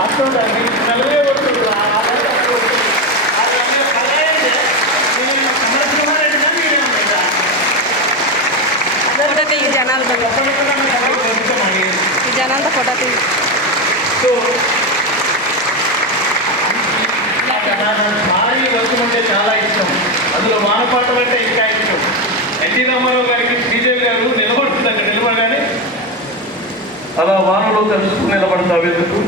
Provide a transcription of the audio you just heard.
వాస్తవం నలభై వస్తుంది జనాలతో ఫోటో తీ. సో భారీ వర్షం అంటే చాలా ఇష్టం, అందులో వానపాటలు అంటే ఇంకా ఇష్టం. ఎన్టీ రామారావు గారికి శ్రీదేవి గారు నిలబడుతుంది, అక్కడ నిలబడగానే అలా వానలో తెలుసుకుని నిలబడతావు ఎందుకు?